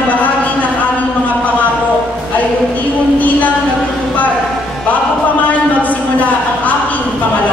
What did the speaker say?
ilang bahagi ng aming mga pangako ay unti-unti lang natutupad bago pa man magsimula ang aking pangalawa.